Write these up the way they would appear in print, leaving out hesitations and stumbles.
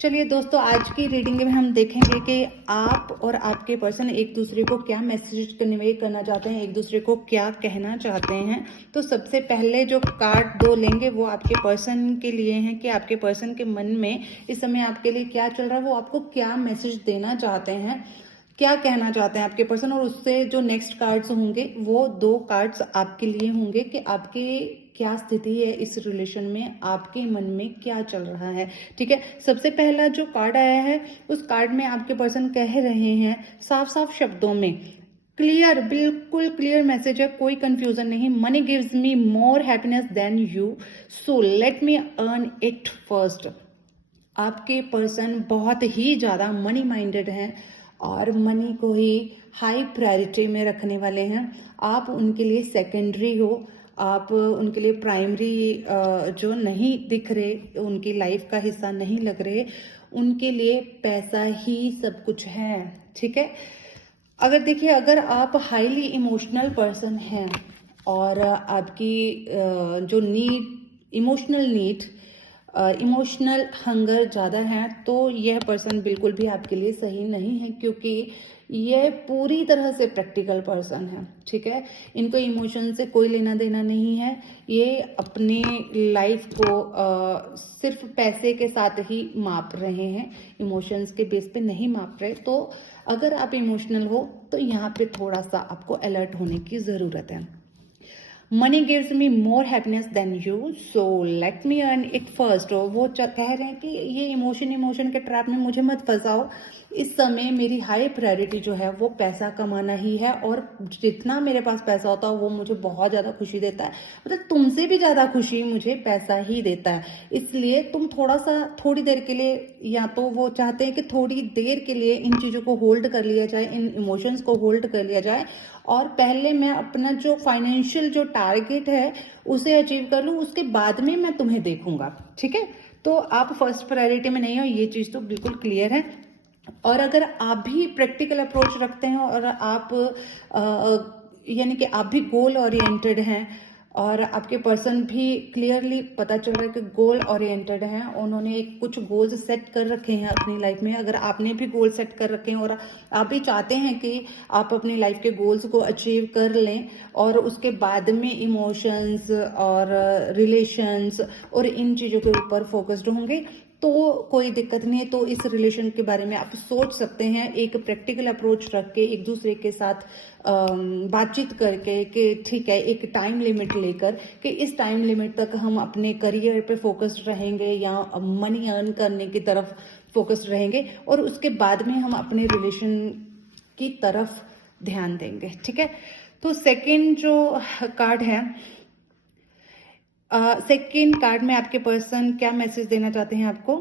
चलिए दोस्तों, आज की रीडिंग में हम देखेंगे कि आप और आपके पर्सन एक दूसरे को क्या मैसेज कन्वे करना चाहते हैं, एक दूसरे को क्या कहना चाहते हैं। तो सबसे पहले जो कार्ड दो लेंगे वो आपके पर्सन के लिए हैं कि आपके पर्सन के मन में इस समय आपके लिए क्या चल रहा है, वो आपको क्या मैसेज देना चाहते हैं, क्या कहना चाहते हैं आपके पर्सन। और उससे जो नेक्स्ट कार्ड्स होंगे वो दो कार्ड्स आपके लिए होंगे कि आपके क्या स्थिति है इस रिलेशन में, आपके मन में क्या चल रहा है। ठीक है, सबसे पहला जो कार्ड आया है उस कार्ड में आपके पर्सन कह रहे हैं साफ साफ शब्दों में, क्लियर, बिल्कुल क्लियर मैसेज है, कोई कंफ्यूजन नहीं। Money gives me more happiness than you, so let me earn it first. आपके पर्सन बहुत ही ज़्यादा मनी माइंडेड हैं और मनी को ही हाई प्रायोरिटी में रखने वाले हैं। आप उनके लिए सेकेंडरी हो, आप उनके लिए प्राइमरी जो नहीं दिख रहे, उनकी लाइफ का हिस्सा नहीं लग रहे, उनके लिए पैसा ही सब कुछ है। ठीक है, अगर देखिए, अगर आप हाईली इमोशनल पर्सन हैं और आपकी जो इमोशनल नीड, इमोशनल हंगर ज़्यादा है, तो यह पर्सन बिल्कुल भी आपके लिए सही नहीं है, क्योंकि यह पूरी तरह से प्रैक्टिकल पर्सन है। ठीक है, इनको इमोशन से कोई लेना देना नहीं है। ये अपने लाइफ को सिर्फ पैसे के साथ ही माप रहे हैं, इमोशंस के बेस पे नहीं माप रहे। तो अगर आप इमोशनल हो तो यहाँ पे थोड़ा सा आपको अलर्ट होने की ज़रूरत है। Money gives me more happiness than you, so let me earn it first. वो कह रहे हैं कि ये इमोशन के ट्रैप में मुझे मत फंसाओ। इस समय मेरी हाई प्रायोरिटी जो है वो पैसा कमाना ही है, और जितना मेरे पास पैसा होता है वो मुझे बहुत ज़्यादा खुशी देता है। मतलब तुमसे भी ज़्यादा खुशी मुझे पैसा ही देता है। इसलिए तुम थोड़ी देर के लिए, या तो वो चाहते हैं कि थोड़ी देर के लिए इन चीज़ों को होल्ड कर लिया जाए, इन इमोशंस को होल्ड कर लिया जाए, और पहले मैं अपना जो फाइनेंशियल जो टारगेट है उसे अचीव कर लूँ, उसके बाद में मैं तुम्हें देखूंगा। ठीक है, तो आप फर्स्ट प्रायोरिटी में नहीं हो, ये चीज़ तो बिल्कुल क्लियर है। और अगर आप भी प्रैक्टिकल अप्रोच रखते हैं और आप यानी कि आप भी गोल ओरिएंटेड हैं, और आपके पर्सन भी क्लियरली पता चल रहा है कि गोल ओरिएंटेड हैं, उन्होंने कुछ गोल्स सेट कर रखे हैं अपनी लाइफ में। अगर आपने भी गोल सेट कर रखे हैं और आप भी चाहते हैं कि आप अपनी लाइफ के गोल्स को अचीव कर लें, और उसके बाद में इमोशंस और रिलेशंस और इन चीज़ों के ऊपर फोकस्ड होंगे, तो कोई दिक्कत नहीं है। तो इस रिलेशन के बारे में आप सोच सकते हैं, एक प्रैक्टिकल अप्रोच रख के, एक दूसरे के साथ बातचीत करके, कि ठीक है, एक टाइम लिमिट लेकर कि इस टाइम लिमिट तक हम अपने करियर पे फोकस्ड रहेंगे या मनी अर्न करने की तरफ फोकस्ड रहेंगे, और उसके बाद में हम अपने रिलेशन की तरफ ध्यान देंगे। ठीक है, तो सेकेंड जो कार्ड है, सेकेंड कार्ड में आपके पर्सन क्या मैसेज देना चाहते हैं आपको।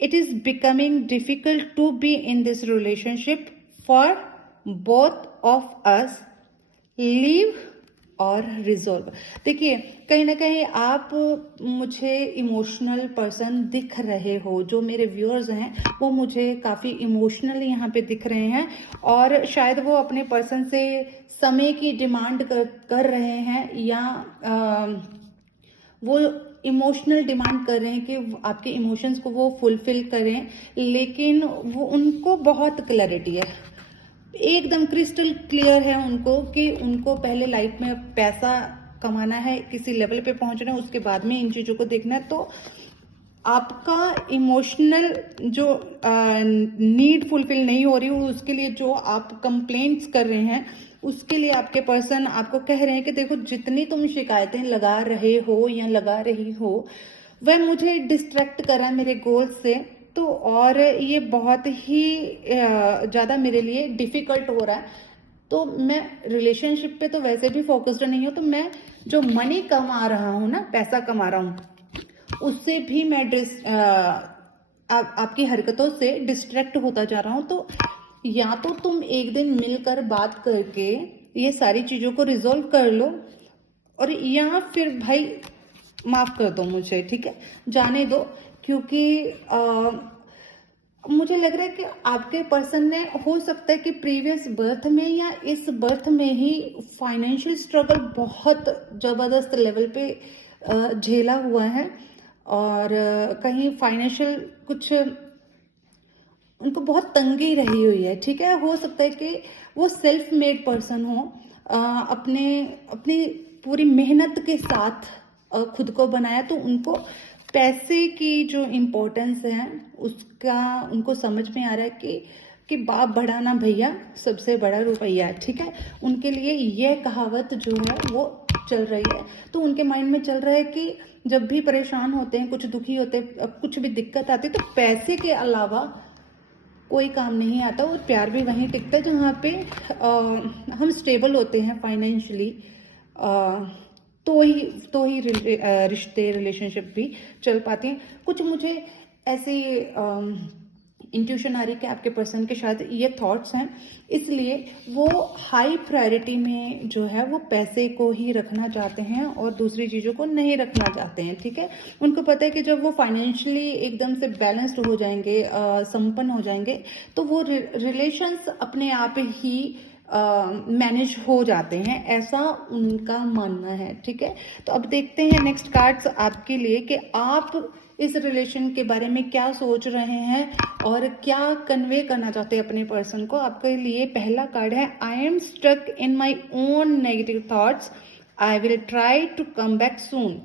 It is becoming difficult to be in this relationship for both of us, leave or resolve. देखिए, कहीं ना कहीं आप मुझे इमोशनल पर्सन दिख रहे हो, जो मेरे व्यूअर्स हैं वो मुझे काफ़ी इमोशनल यहाँ पे दिख रहे हैं, और शायद वो अपने पर्सन से समय की डिमांड कर रहे हैं, या वो इमोशनल डिमांड कर रहे हैं कि आपके इमोशंस को वो फुलफिल करें, लेकिन वो उनको बहुत क्लैरिटी है, एकदम क्रिस्टल क्लियर है उनको कि उनको पहले लाइफ में पैसा कमाना है, किसी लेवल पे पहुंचना है, उसके बाद में इन चीज़ों को देखना है। तो आपका इमोशनल जो नीड फुलफिल नहीं हो रही हो, उसके लिए जो आप कंप्लेंट्स कर रहे हैं, उसके लिए आपके पर्सन आपको कह रहे हैं कि देखो, जितनी तुम शिकायतें लगा रहे हो या लगा रही हो, वह मुझे डिस्ट्रैक्ट कर रहा है मेरे गोल से। तो और ये बहुत ही ज़्यादा मेरे लिए डिफ़िकल्ट हो रहा है। तो मैं रिलेशनशिप पे तो वैसे भी फोकस्ड नहीं हूँ, तो मैं जो मनी कमा रहा हूँ ना, पैसा कमा रहा हूँ, उससे भी मैं आपकी हरकतों से डिस्ट्रैक्ट होता जा रहा हूँ। तो या तो तुम एक दिन मिलकर बात करके ये सारी चीज़ों को रिजॉल्व कर लो, और या फिर भाई माफ़ कर दो मुझे, ठीक है, जाने दो। क्योंकि मुझे लग रहा है कि आपके पर्सन ने, हो सकता है कि प्रीवियस बर्थ में या इस बर्थ में ही फाइनेंशियल स्ट्रगल बहुत ज़बरदस्त लेवल पे झेला हुआ है, और कहीं फाइनेंशियल कुछ उनको बहुत तंगी रही हुई है, ठीक है। हो सकता है कि वो सेल्फ मेड पर्सन हो, अपने अपनी पूरी मेहनत के साथ खुद को बनाया, तो उनको पैसे की जो इम्पोर्टेंस है उसका उनको समझ में आ रहा है कि बाप बड़ा ना भैया, सबसे बड़ा रुपया, ठीक है। उनके लिए ये कहावत जो है वो चल रही है। तो उनके माइंड में चल रहा है कि जब भी परेशान होते हैं, कुछ दुखी होते हैं, कुछ भी दिक्कत आती है, तो पैसे के अलावा कोई काम नहीं आता। और प्यार भी वहीं टिकता है जहाँ पे हम स्टेबल होते हैं फाइनेंशियली, तो ही रिश्ते रिलेशनशिप भी चल पाते हैं। कुछ मुझे ऐसे इंट्यूशन आ रही कि आपके पर्सन के शायद ये थॉट्स हैं, इसलिए वो हाई प्रायोरिटी में जो है वो पैसे को ही रखना चाहते हैं और दूसरी चीज़ों को नहीं रखना चाहते हैं, ठीक है। उनको पता है कि जब वो फाइनेंशियली एकदम से बैलेंस्ड हो जाएंगे, संपन्न हो जाएंगे, तो वो रिलेशंस अपने आप ही मैनेज हो जाते हैं, ऐसा उनका मानना है, ठीक है। तो अब देखते हैं नेक्स्ट कार्ड्स आपके लिए कि आप इस रिलेशन के बारे में क्या सोच रहे हैं और क्या कन्वे करना चाहते हैं अपने पर्सन को। आपके लिए पहला कार्ड है, I am stuck in my own negative thoughts, I will try to come back soon.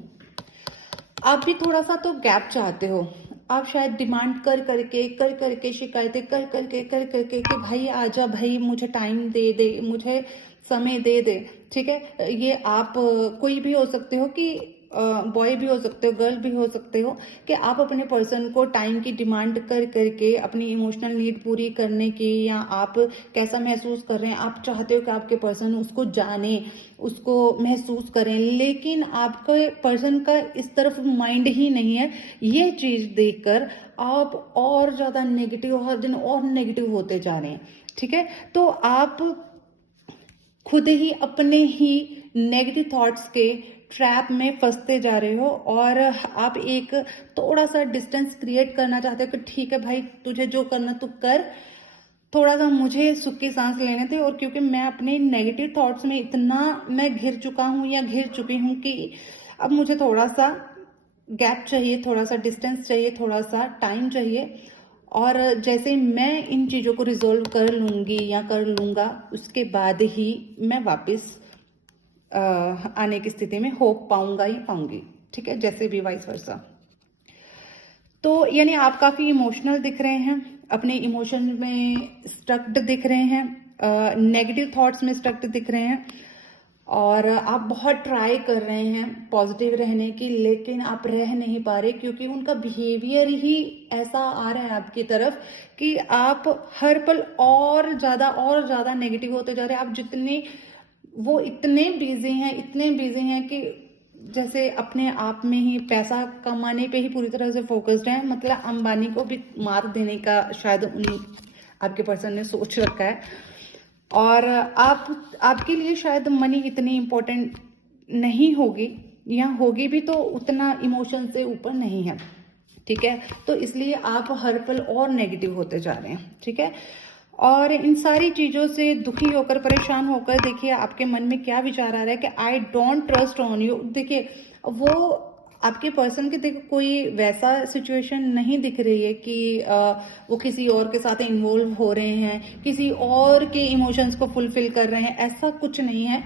आप भी थोड़ा सा तो गैप चाहते हो। आप शायद डिमांड कर करके शिकायतें कर करके कि भाई आजा, भाई मुझे टाइम दे दे, मुझे समय दे दे, ठीक है। ये आप कोई भी हो सकते हो, कि बॉय भी हो सकते हो, गर्ल भी हो सकते हो, कि आप अपने पर्सन को टाइम की डिमांड कर करके अपनी इमोशनल नीड पूरी करने की, या आप कैसा महसूस कर रहे हैं, आप चाहते हो कि आपके पर्सन उसको जाने, उसको महसूस करें, लेकिन आपके पर्सन का इस तरफ माइंड ही नहीं है। ये चीज़ देखकर आप और ज़्यादा नेगेटिव, हर दिन और नेगेटिव होते जा रहे हैं, ठीक है। तो आप खुद ही अपने ही नेगेटिव थॉट्स के ट्रैप में फंसते जा रहे हो, और आप एक थोड़ा सा डिस्टेंस क्रिएट करना चाहते हो कि ठीक है भाई, तुझे जो करना तू कर, थोड़ा सा मुझे सुख की सांस लेने थे। और क्योंकि मैं अपने नेगेटिव थॉट्स में इतना मैं घिर चुका हूँ या घिर चुकी हूँ कि अब मुझे थोड़ा सा गैप चाहिए, थोड़ा सा डिस्टेंस चाहिए, थोड़ा सा टाइम चाहिए। और जैसे मैं इन चीज़ों को रिजोल्व कर लूँगी या कर लूँगा, उसके बाद ही मैं वापस आने की स्थिति में हो पाऊंगा ही पाऊंगी, ठीक है, जैसे भी वाइस वर्सा। तो यानी आप काफ़ी इमोशनल दिख रहे हैं, अपने इमोशन में स्टक्ड दिख रहे हैं, नेगेटिव थॉट्स में स्टक्ड दिख रहे हैं, और आप बहुत ट्राई कर रहे हैं पॉजिटिव रहने की, लेकिन आप रह नहीं पा रहे, क्योंकि उनका बिहेवियर ही ऐसा आ रहा है आपकी तरफ कि आप हर पल और ज़्यादा नेगेटिव होते जा रहे हैं। आप वो इतने बिजी हैं कि जैसे अपने आप में ही पैसा कमाने पे ही पूरी तरह से फोकस्ड हैं। मतलब अंबानी को भी मार देने का शायद उन्हीं आपके पर्सन ने सोच रखा है। और आपके लिए शायद मनी इतनी इम्पोर्टेंट नहीं होगी, या होगी भी तो उतना इमोशन से ऊपर नहीं है, ठीक है। तो इसलिए आप हर पल और नेगेटिव होते जा रहे हैं, ठीक है। और इन सारी चीज़ों से दुखी होकर, परेशान होकर, देखिए आपके मन में क्या विचार आ रहा है कि आई डोंट ट्रस्ट ऑन यू। देखिए वो आपके पर्सन के, देखो कोई वैसा सिचुएशन नहीं दिख रही है कि वो किसी और के साथ इन्वॉल्व हो रहे हैं, किसी और के इमोशंस को फुलफिल कर रहे हैं, ऐसा कुछ नहीं है।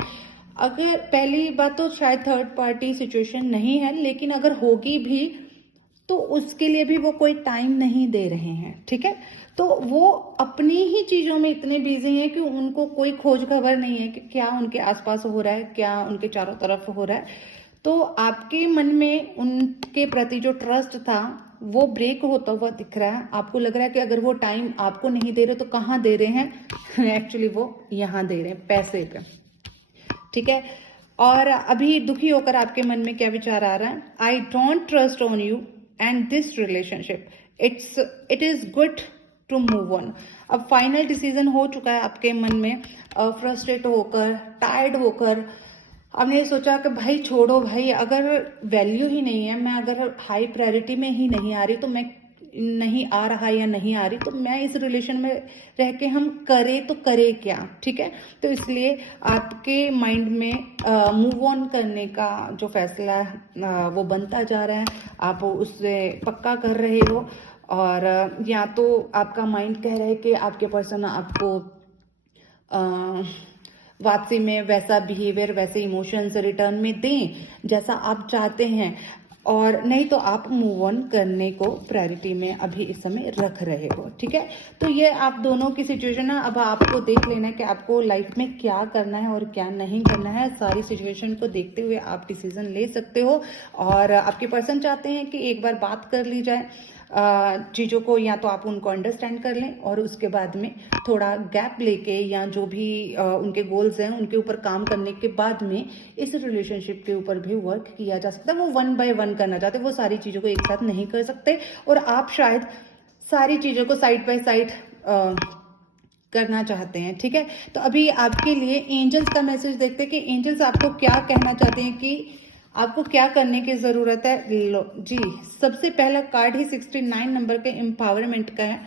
अगर पहली बात तो शायद थर्ड पार्टी सिचुएशन नहीं है, लेकिन अगर होगी भी तो उसके लिए भी वो कोई टाइम नहीं दे रहे हैं, ठीक है। तो वो अपनी ही चीज़ों में इतने बिजी हैं कि उनको कोई खोज खबर नहीं है कि क्या उनके आसपास हो रहा है, क्या उनके चारों तरफ हो रहा है। तो आपके मन में उनके प्रति जो ट्रस्ट था वो ब्रेक होता हुआ दिख रहा है। आपको लग रहा है कि अगर वो टाइम आपको नहीं दे रहे तो कहाँ दे रहे हैं एक्चुअली वो यहाँ दे रहे हैं, पैसे पे, ठीक है। और अभी दुखी होकर आपके मन में क्या विचार आ रहा है, I don't trust on you and this relationship, it is good to move on. अब फाइनल डिसीजन हो चुका है आपके मन में, फ्रस्ट्रेट होकर, टायर्ड होकर आपने सोचा कि भाई छोड़ो भाई, अगर वैल्यू ही नहीं है, मैं अगर हाई प्रायोरिटी में ही नहीं आ रही, तो मैं नहीं आ रहा या नहीं आ रही, तो मैं इस रिलेशन में रह के हम करें तो करें क्या, ठीक है। तो इसलिए आपके माइंड में मूव ऑन करने का जो फैसला है वो बनता जा रहा है, आप उससे पक्का कर रहे हो। और या तो आपका माइंड कह रहा है कि आपके पर्सन आपको वापसी में वैसा बिहेवियर, वैसे इमोशंस रिटर्न में दें जैसा आप चाहते हैं, और नहीं तो आप मूव ऑन करने को प्रायोरिटी में अभी इस समय रख रहे हो। ठीक है, तो ये आप दोनों की सिचुएशन है। अब आपको देख लेना है कि आपको लाइफ में क्या करना है और क्या नहीं करना है। सारी सिचुएशन को देखते हुए आप डिसीजन ले सकते हो। और आपके पर्सन चाहते हैं कि एक बार बात कर ली जाए चीज़ों को, या तो आप उनको अंडरस्टैंड कर लें और उसके बाद में थोड़ा गैप लेके या जो भी उनके गोल्स हैं उनके ऊपर काम करने के बाद में इस रिलेशनशिप के ऊपर भी वर्क किया जा सकता है। वो 1 बाय 1 करना चाहते, वो सारी चीज़ों को एक साथ नहीं कर सकते, और आप शायद सारी चीज़ों को साइड बाय साइड करना चाहते हैं। ठीक है, तो अभी आपके लिए एंजल्स का मैसेज देखते हैं कि एंजल्स आपको क्या कहना चाहते हैं, कि आपको क्या करने की ज़रूरत है। लो जी, सबसे पहला कार्ड ही 69 नंबर के एम्पावरमेंट का है।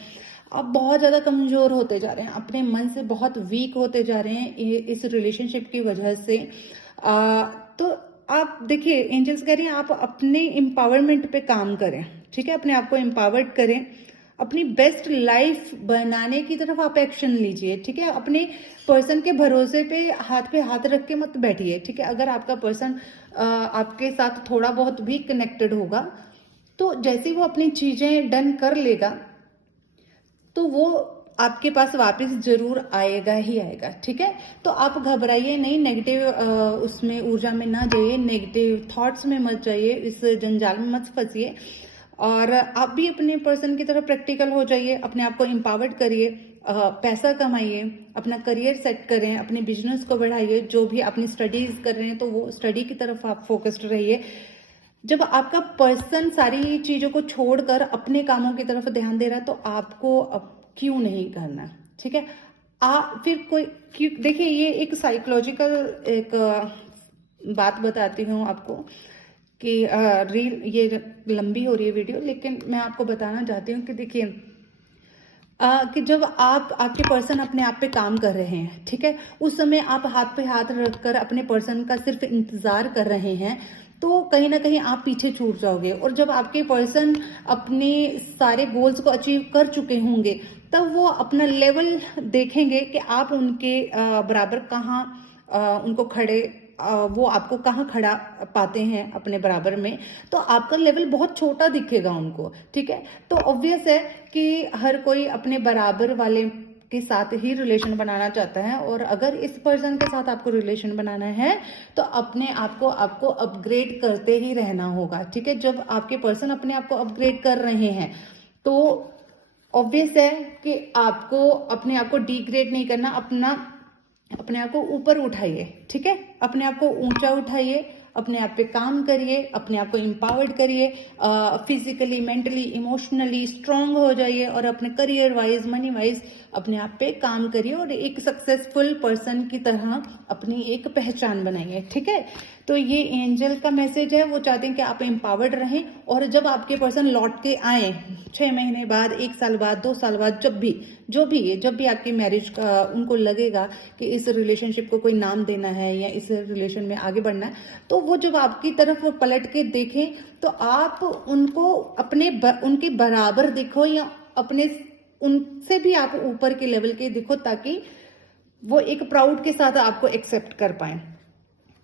आप बहुत ज़्यादा कमज़ोर होते जा रहे हैं, अपने मन से बहुत वीक होते जा रहे हैं इस रिलेशनशिप की वजह से। तो आप देखिए, एंजल्स कह रहे हैं आप अपने एम्पावरमेंट पे काम करें। ठीक है, अपने आप को एम्पावर्ड करें, अपनी बेस्ट लाइफ बनाने की तरफ आप एक्शन लीजिए। ठीक है, अपने पर्सन के भरोसे पे हाथ रख के मत बैठिए। ठीक है, अगर आपका पर्सन आपके साथ थोड़ा बहुत भी कनेक्टेड होगा तो जैसे वो अपनी चीज़ें डन कर लेगा तो वो आपके पास वापस जरूर आएगा ही आएगा। ठीक है, तो आप घबराइए नहीं, नेगेटिव उसमें ऊर्जा में ना जाइए, नेगेटिव थॉट्स में मत जाइए, इस जंजाल में मत फंसिए, और आप भी अपने पर्सन की तरफ प्रैक्टिकल हो जाइए, अपने आप को एम्पावर्ड करिए, पैसा कमाइए, अपना करियर सेट करें, अपने बिजनेस को बढ़ाइए। जो भी अपनी स्टडीज कर रहे हैं तो वो स्टडी की तरफ आप फोकस्ड रहिए। जब आपका पर्सन सारी चीज़ों को छोड़कर अपने कामों की तरफ ध्यान दे रहा है तो आपको अब क्यों नहीं करना। ठीक है, फिर कोई देखिए, ये एक साइकोलॉजिकल एक बात बताती हूँ आपको कि रील ये लंबी हो रही है वीडियो, लेकिन मैं आपको बताना चाहती हूँ कि देखिए कि जब आपके पर्सन अपने आप पे काम कर रहे हैं, ठीक है, उस समय आप हाथ पे हाथ रखकर अपने पर्सन का सिर्फ इंतजार कर रहे हैं, तो कहीं ना कहीं आप पीछे छूट जाओगे। और जब आपके पर्सन अपने सारे गोल्स को अचीव कर चुके होंगे तब वो अपना लेवल देखेंगे कि आप उनके बराबर कहाँ उनको खड़े वो आपको कहाँ खड़ा पाते हैं अपने बराबर में, तो आपका लेवल बहुत छोटा दिखेगा उनको। ठीक है, तो ऑब्वियस है कि हर कोई अपने बराबर वाले के साथ ही रिलेशन बनाना चाहता है, और अगर इस पर्सन के साथ आपको रिलेशन बनाना है तो अपने आप को आपको अपग्रेड करते ही रहना होगा। ठीक है, जब आपके पर्सन अपने आप को अपग्रेड कर रहे हैं तो ऑब्वियस है कि आपको अपने आप को डिग्रेड नहीं करना, अपने आप को ऊपर उठाइए। ठीक है, अपने आप को ऊंचा उठाइए, अपने आप पे काम करिए, अपने आप को एम्पावर्ड करिए, फिजिकली, मेंटली, इमोशनली स्ट्रांग हो जाइए, और अपने करियर वाइज, मनी वाइज अपने आप पे काम करिए, और एक सक्सेसफुल पर्सन की तरह अपनी एक पहचान बनाइए। ठीक है, तो ये एंजल का मैसेज है, वो चाहते हैं कि आप एम्पावर्ड रहें, और जब आपके पर्सन लौट के आए 6 महीने बाद, 1 साल बाद, 2 साल बाद, जब भी आपकी मैरिज का उनको लगेगा कि इस रिलेशनशिप को कोई नाम देना है या इस रिलेशन में आगे बढ़ना है, तो वो जब आपकी तरफ पलट के देखें तो आप उनको उनके बराबर दिखो, या अपने उनसे भी आप ऊपर के लेवल के दिखो, ताकि वो एक प्राउड के साथ आपको एक्सेप्ट कर पाए।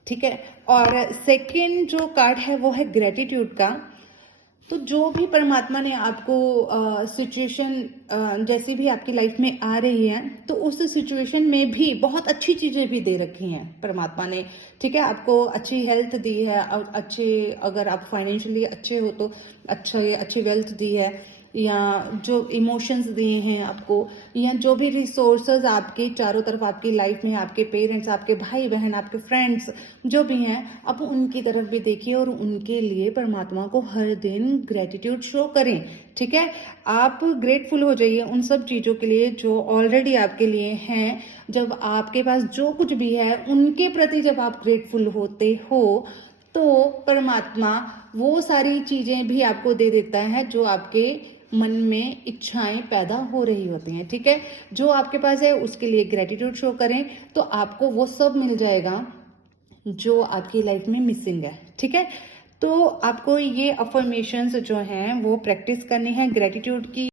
ठीक है, और सेकंड जो कार्ड है वो है ग्रेटिट्यूड का। तो जो भी परमात्मा ने आपको सिचुएशन जैसी भी आपकी लाइफ में आ रही है, तो उस सिचुएशन में भी बहुत अच्छी चीज़ें भी दे रखी हैं परमात्मा ने। ठीक है, आपको अच्छी हेल्थ दी है, अगर आप फाइनेंशियली अच्छे हो तो अच्छी वेल्थ दी है, या जो इमोशंस दिए हैं आपको, या जो भी रिसोर्सेज आपके चारों तरफ आपकी लाइफ में, आपके पेरेंट्स, आपके भाई बहन, आपके फ्रेंड्स जो भी हैं, आप उनकी तरफ भी देखिए और उनके लिए परमात्मा को हर दिन ग्रेटिट्यूड शो करें। ठीक है, आप ग्रेटफुल हो जाइए उन सब चीज़ों के लिए जो ऑलरेडी आपके लिए हैं। जब आपके पास जो कुछ भी है उनके प्रति जब आप ग्रेटफुल होते हो तो परमात्मा वो सारी चीज़ें भी आपको दे देता है जो आपके मन में इच्छाएं पैदा हो रही होती हैं। ठीक है, जो आपके पास है उसके लिए ग्रेटिट्यूड शो करें तो आपको वो सब मिल जाएगा जो आपकी लाइफ में मिसिंग है। ठीक है, तो आपको ये अफर्मेशंस जो हैं वो प्रैक्टिस करनी है ग्रेटिट्यूड की।